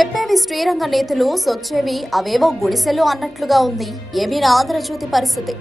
చెప్పేవి శ్రీరంగ నేతలు సొచ్చేవి అవేవో గుడిసెలు అన్నట్లుగా ఉంది. ఏమీ ఆంధ్రజ్యోతి పరిస్థితి.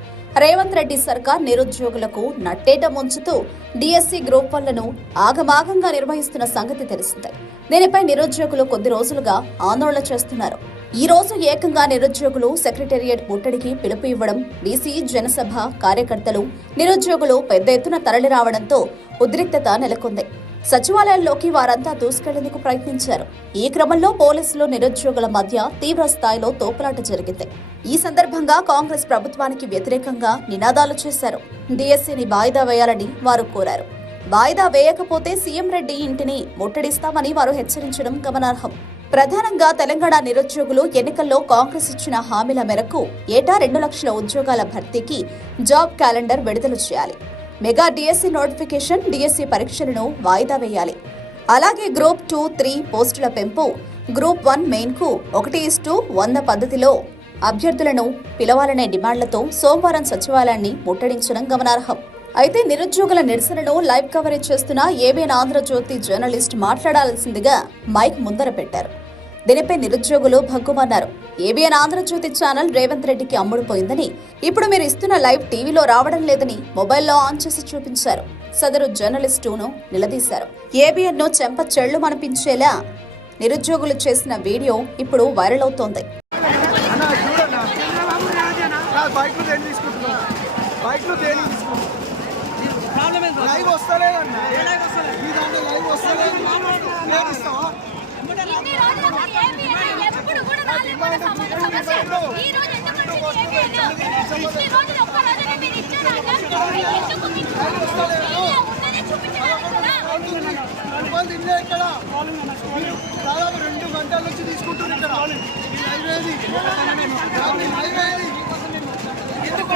రేవంత్ రెడ్డి సర్కార్ నిరుద్యోగులకు నట్టేట ముంచుతూ డిఎస్సి గ్రూప్ వన్లను ఆగమాగంగా నిర్వహిస్తున్న సంగతి తెలిసిందే. దీనిపై నిరుద్యోగులు కొద్ది రోజులుగా ఆందోళన చేస్తున్నారు. ఈ రోజు ఏకంగా నిరుద్యోగులు సెక్రటేరియట్ ముట్టడికి పిలుపు ఇవ్వడం బీసీ జనసభ కార్యకర్తలు నిరుద్యోగులు పెద్ద ఎత్తున తరలిరావడంతో ఉద్రిక్తత నెలకొంది. సచివాలయంలోకి వారంతా దూసుకెళ్ళేందుకు ప్రయత్నించారు. ఈ క్రమంలో పోలీసులు నిరుద్యోగుల మధ్య తీవ్ర స్థాయిలో తోపులాట జరిగింది. ఈ సందర్భంగా కాంగ్రెస్ ప్రభుత్వానికి వ్యతిరేకంగా నినాదాలు చేశారు. డిఎస్సీని వాయిదా వేయాలని వారు కోరారు. వాయిదా వేయకపోతే సీఎం రెడ్డి ఇంటిని ముట్టడిస్తామని వారు హెచ్చరించడం గమనార్హం. ప్రధానంగా తెలంగాణ నిరుద్యోగులు ఎన్నికల్లో కాంగ్రెస్ ఇచ్చిన హామీల మేరకు ఏటా రెండు లక్షల ఉద్యోగాల భర్తీకి జాబ్ క్యాలెండర్ విడుదల చేయాలి. మెగా డిఎస్సీ నోటిఫికేషన్ డిఎస్సీ పరీక్షలను వాయిదా వేయాలి. అలాగే గ్రూప్ టూ త్రీ పోస్టుల పెంపు గ్రూప్ వన్ మెయిన్కు ఒకటి ఇస్టు వంద పద్ధతిలో అభ్యర్థులను పిలవాలనే డిమాండ్లతో సోమవారం సచివాలయాన్ని ముట్టడించడం గమనార్హం. అయితే నిరుద్యోగుల నిరసనను లైవ్ కవరేజ్ చేస్తున్న ఏబిఎన్ ఆంధ్రజ్యోతి జర్నలిస్ట్ మాట్లాడాల్సిందిగా మైక్ ముందర పెట్టారు. దీనిపై నిరుద్యోగులు భగ్గుమన్నారు. ఏబిఎన్ ఆంధ్రజ్యోతి ఛానల్ రేవంత్ రెడ్డికి అమ్ముడుపోయిందని ఇప్పుడు మీరు ఇస్తున్న లైవ్ టీవీలో రావడం లేదని మొబైల్లో ఆన్ చేసి చూపించారు. సదరు జర్నలిస్టును నిలదీశారు. ఏబిఎన్ను చెంప చెళ్ళు మనిపించేలా నిరుద్యోగులు చేసిన వీడియో ఇప్పుడు వైరల్ అవుతోంది. లైవ్ చూడన్నా ఇక్కడ దాదాపు రెండు గంటల నుంచి తీసుకుంటున్నారు ఇక్కడ ఈ లైవ్ ఎందుకు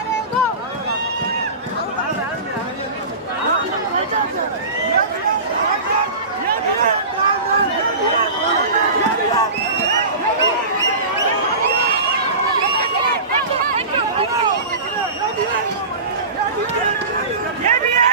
ஏபிஏ